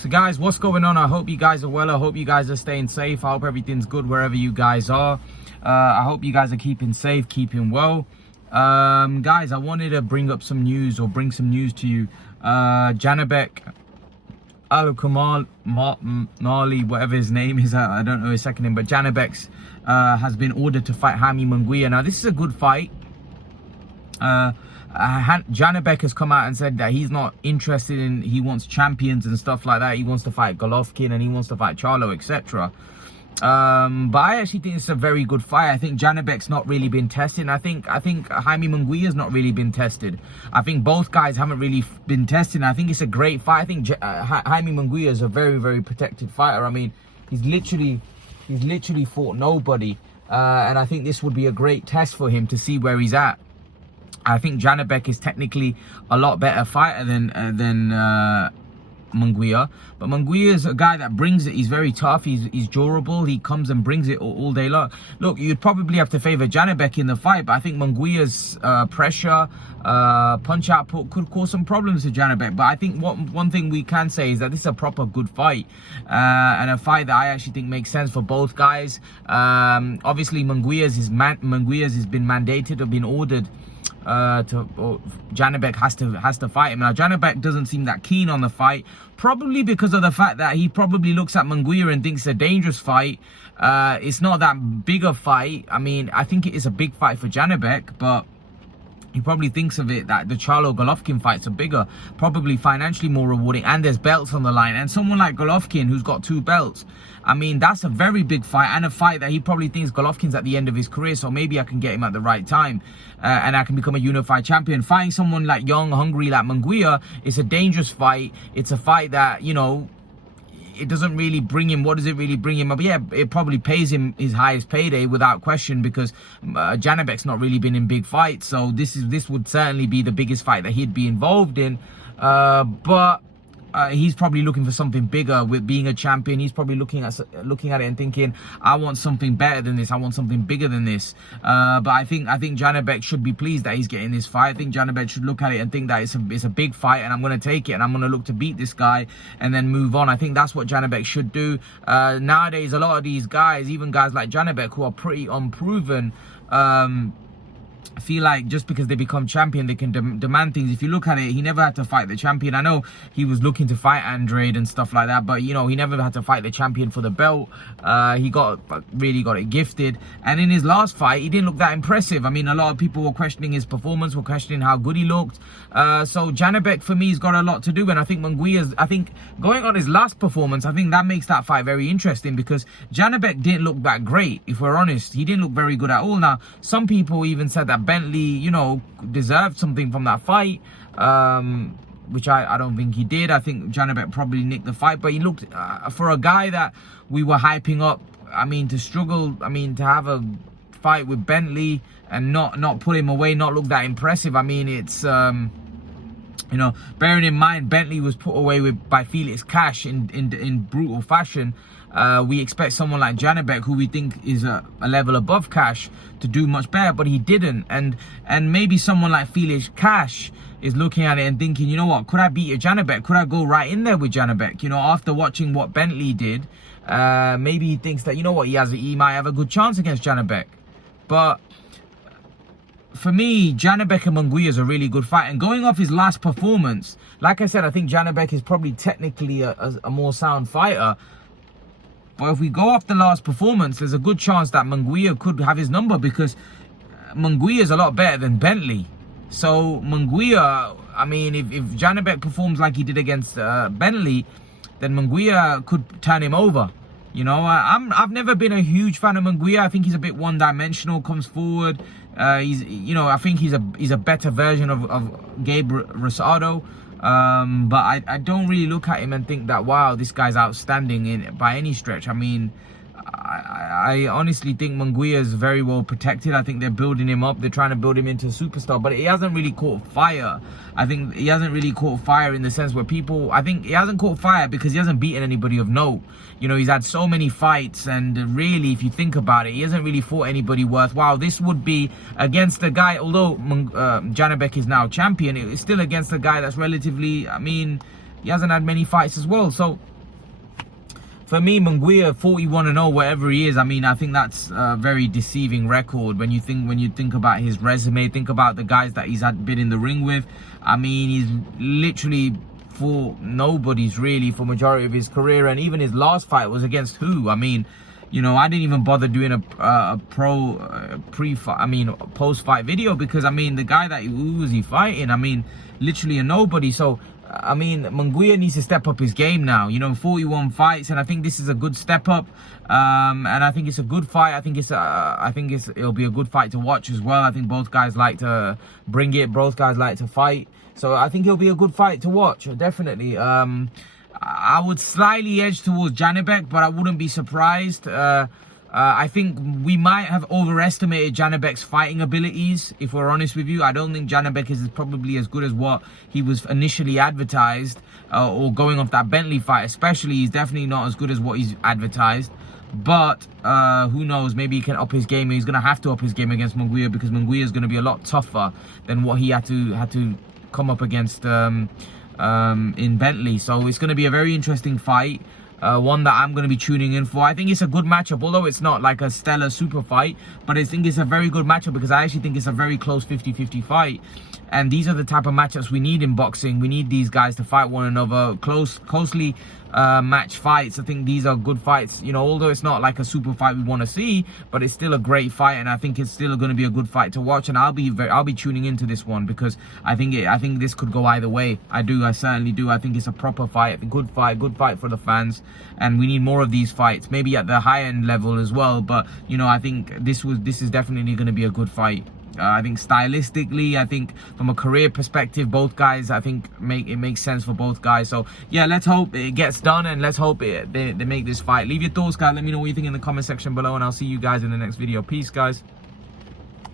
So guys, what's going on? I hope you guys are well. I hope you guys are staying safe. I hope everything's good wherever you guys are. I hope you guys are keeping safe, keeping well. Guys, I wanted to bring up some news, or bring some news to you. Janibek Nali, whatever his name is, I don't know his second name, but Janibek has been ordered to fight Jaime Munguia. Now this is a good fight. Janibek has come out and said that he's not interested in, he wants champions and stuff like that. He wants to fight Golovkin and he wants to fight Charlo, etc. But I actually think it's a very good fight. I think Janibek's not really been tested. And I think Jaime Munguia's not really been tested. I think both guys haven't really been tested. And I think it's a great fight. I think Jaime Munguia is a very, very protected fighter. I mean, he's literally fought nobody. And I think this would be a great test for him to see where he's at. I think Janibek is technically a lot better fighter than Munguia, but Munguia is a guy that brings it. He's very tough. He's durable. He comes and brings it all day long. Look, you'd probably have to favor Janibek in the fight, but I think Munguia's pressure, punch output could cause some problems to Janibek. But I think one thing we can say is that this is a proper good fight, and a fight that I actually think makes sense for both guys. Obviously, Munguia's has been mandated or been ordered. Janibek has to fight him. Now Janibek doesn't seem that keen on the fight, probably because of the fact that he probably looks at Munguia and thinks it's a dangerous fight. It's not that big a fight. I mean, I think it is a big fight for Janibek, but he probably thinks of it that the Charlo Golovkin fights are bigger, probably financially more rewarding, and there's belts on the line. And someone like Golovkin, who's got 2 belts, I mean, that's a very big fight, and a fight that he probably thinks Golovkin's at the end of his career, so maybe I can get him at the right time, and I can become a unified champion. Fighting someone like young, hungry like Munguia, it's a dangerous fight. It's a fight that, you know, it doesn't really bring him. What does it really bring him? But yeah, it probably pays him his highest payday without question, because Janibek's not really been in big fights. So this would certainly be the biggest fight that he'd be involved in. But he's probably looking for something bigger. With being a champion, he's probably looking at it and thinking, I want something better than this. I want something bigger than this. But I think Janibek should be pleased that he's getting this fight. I think Janibek should look at it and think that it's a big fight, and I'm going to take it, and I'm going to look to beat this guy and then move on. I think that's what Janibek should do. Nowadays, a lot of these guys, even guys like Janibek, who are pretty unproven, feel like just because they become champion, they can demand things. If you look at it, he never had to fight the champion. I know he was looking to fight Andrade and stuff like that, but you know, he never had to fight the champion for the belt. He really got it gifted, and in his last fight, he didn't look that impressive. I mean, a lot of people were questioning his performance, were questioning how good he looked. So Janibek, for me, has got a lot to do, and I think Munguia's, I think going on his last performance, I think that makes that fight very interesting, because Janibek didn't look that great. If we're honest, he didn't look very good at all. Now, some people even said that Bentley, you know, deserved something from that fight, which I don't think he did. I think Janibek probably nicked the fight, but he looked, for a guy that we were hyping up, I mean, to struggle, I mean, to have a fight with Bentley and not put him away, not look that impressive. I mean, it's you know, bearing in mind Bentley was put away by Felix Cash in brutal fashion. We expect someone like Janibek, who we think is a level above Cash, to do much better, but he didn't. And maybe someone like Felix Cash is looking at it and thinking, you know what, could I beat a Janibek? Could I go right in there with Janibek? You know, after watching what Bentley did, maybe he thinks that, you know what, he might have a good chance against Janibek. But for me, Janibek and Munguia is a really good fight. And going off his last performance, like I said, I think Janibek is probably technically a more sound fighter. But if we go off the last performance, there's a good chance that Munguia could have his number, because Munguia is a lot better than Bentley. So Munguia, I mean, if Janibek performs like he did against Bentley, then Munguia could turn him over. You know, I've never been a huge fan of Munguia. I think he's a bit one-dimensional, comes forward. You know, I think he's a better version of Gabe Rosado. But I don't really look at him and think that, wow, this guy's outstanding by any stretch. I mean, I honestly think Munguia is very well protected. I think they're building him up. They're trying to build him into a superstar, but he hasn't really caught fire. I think he hasn't really caught fire in the sense where people, I think he hasn't caught fire because he hasn't beaten anybody of note. You know, he's had so many fights, and really, if you think about it, he hasn't really fought anybody worthwhile. This would be against a guy, although Janibek is now champion, it's still against a guy that's relatively, I mean, he hasn't had many fights as well. So for me, Munguia 41-0, whatever he is. I mean, I think that's a very deceiving record when you think about his resume. Think about the guys that he's been in the ring with. I mean, he's literally for nobody's really for majority of his career, and even his last fight was against who? I mean, you know, I didn't even bother doing a post-fight video because, I mean, the guy who was he fighting? I mean, literally a nobody. So, I mean, Munguia needs to step up his game now. You know, 41 fights, and I think this is a good step up. And I think it's a good fight. I think it'll be a good fight to watch as well. I think both guys like to bring it. Both guys like to fight. So I think it'll be a good fight to watch, definitely. I would slightly edge towards Janibek, but I wouldn't be surprised. I think we might have overestimated Janibek's fighting abilities, if we're honest with you. I don't think Janibek is probably as good as what he was initially advertised, or going off that Bentley fight especially. He's definitely not as good as what he's advertised. But who knows, maybe he can up his game. He's going to have to up his game against Munguia, because Munguia is going to be a lot tougher than what he had to come up against in Bentley. So it's going to be a very interesting fight, one that I'm going to be tuning in for. I think it's a good matchup, although it's not like a stellar super fight, but I think it's a very good matchup because I actually think it's a very close 50-50 fight. And these are the type of matchups we need in boxing. We need these guys to fight one another, closely match fights. I think these are good fights, you know, although it's not like a super fight we want to see, but it's still a great fight, and I think it's still going to be a good fight to watch. And I'll be tuning into this one because I think this could go either way. I certainly do. I think it's a proper fight, a good fight for the fans, and we need more of these fights, maybe at the high end level as well. But you know, I think this is definitely going to be a good fight. I think stylistically, I think from a career perspective, both guys, I think it makes sense for both guys. So yeah, let's hope it gets done, and let's hope they make this fight. Leave your thoughts, guys. Let me know what you think in the comment section below, and I'll see you guys in the next video. Peace, guys.